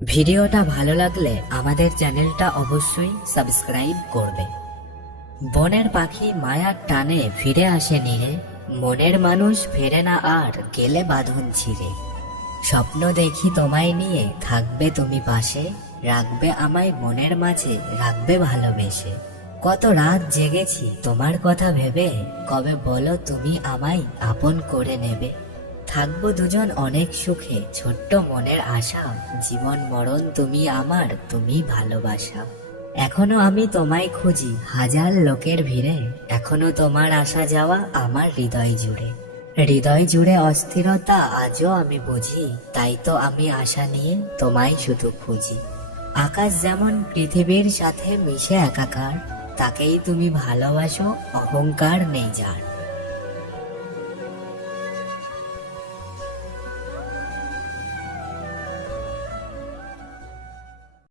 ভিডিওটা ভালো লাগলে আমাদের চ্যানেলটা অবশ্যই সাবস্ক্রাইব করবে। বনের পাখি মায়ার টানে ফিরে আসে নীড়ে, মনের মানুষ ফেরে না আর গেলে বাঁধন ছিঁড়ে। স্বপ্ন দেখি তোমায় নিয়ে, থাকবে তুমি পাশে, রাখবে আমায় মনের মাঝে, রাখবে ভালোবেসে। কত রাত জেগেছি তোমার কথা ভেবে, কবে বলো তুমি আমায় আপন করে নেবে। থাকবো দুজন অনেক সুখে, ছোট্ট মনের আশা, জীবন মরণ তুমি আমার, তুমি ভালোবাসা। এখনো আমি তোমায় খুঁজি হাজার লোকের ভিড়ে, এখনো তোমার আসা যাওয়া আমার হৃদয় জুড়ে। হৃদয় জুড়ে অস্থিরতা আজও আমি বুঝি, তাই তো আমি আশা নিয়ে তোমায় শুধু খুঁজি। আকাশ যেমন পৃথিবীর সাথে মিশে একাকার, তাকেই তুমি ভালোবাসো, অহংকার নেই যার।